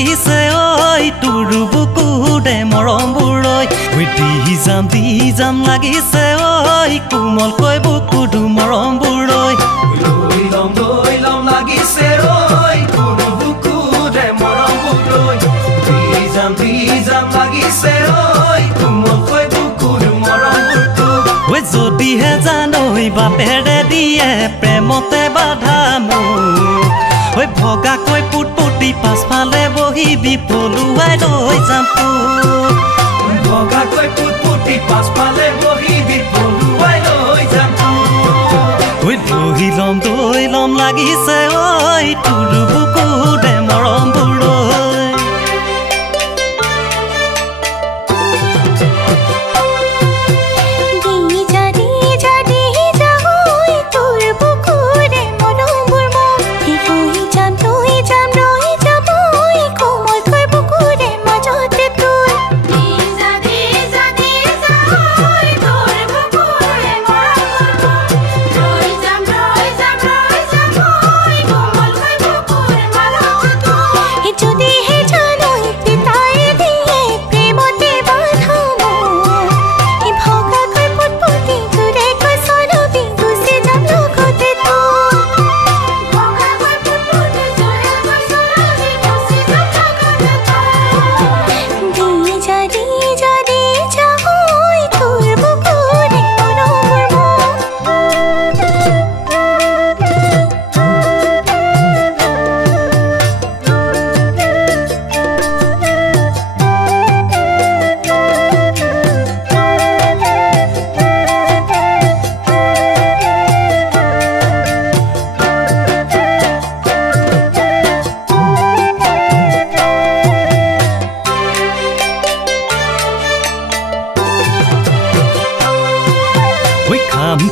লাগিছে ঐ তোৰ বুকুৰে মৰমবোৰৈ দি যাম লাগিছে ঐ কোমলকৈ বুকুটো মৰমবোৰৈ লৈ লম লাগিছে ঐ তোৰ বুকুৰে মৰমবোৰৈ দি যাম লাগিছে ঐ কোমলকৈ বুকুৰ মৰমবোৰটো যদিহে জানৈ বাপেৰে দিয়ে প্ৰেমতে বাধা মোৰ ভগাকৈ পুটপুটি পাছফালে বহিবি পলুৱাই লৈ যাম ভগাকৈ পুটপুটি পাছফালে বহিবি পলুৱাই লৈ যাম লৈ লম লাগিছে ঐ তোৰ বুকুৰে মৰমবোৰৈ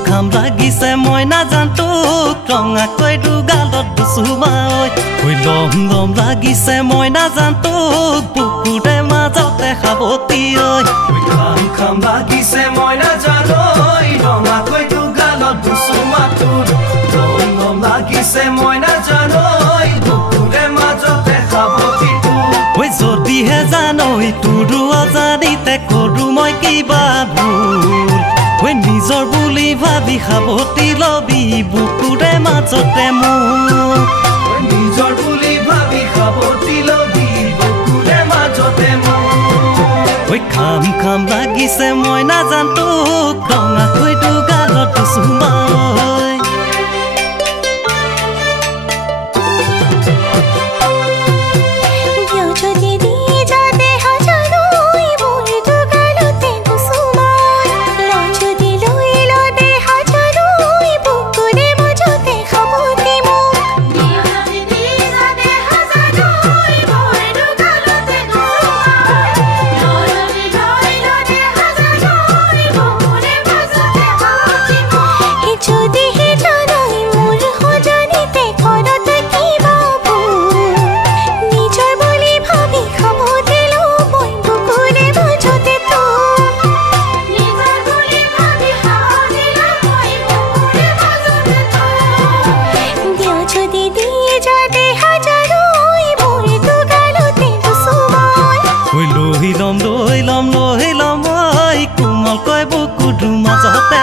খাম লাগিছে মই নাজান তোক ৰঙাকৈ দুগালত দুচুমাই লম লাগিছে মই নাজান তোক বুকুৰে মাজতে সাৱতি খাম লাগিছে মই নাজান ৰঙাকৈ দুগালত দুচুমা তোৰ লম লাগিছে মই নাজান বুকুৰে মাজতে সাৱতি তোৰ যদিহে জানৈ তোৰো অজানিতে কৰো মই কিবা ভুল নিজৰ বুলি ভাবি সাৱতি লবি বুকুৰে মাজতে মোৰ নিজৰ বুলি ভাবি সাৱতি লবি বুকুৰে মাজতে মোৰ খাম লাগিছে মই নাজান তোক ৰঙাকৈ দুগালত দুচুমাই লৈ লম ঐ কোমলকৈ বুকুটোৰ মাজতে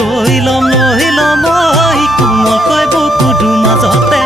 লৈ লম ঐ কোমলকৈ বুকুটোৰ মাজতে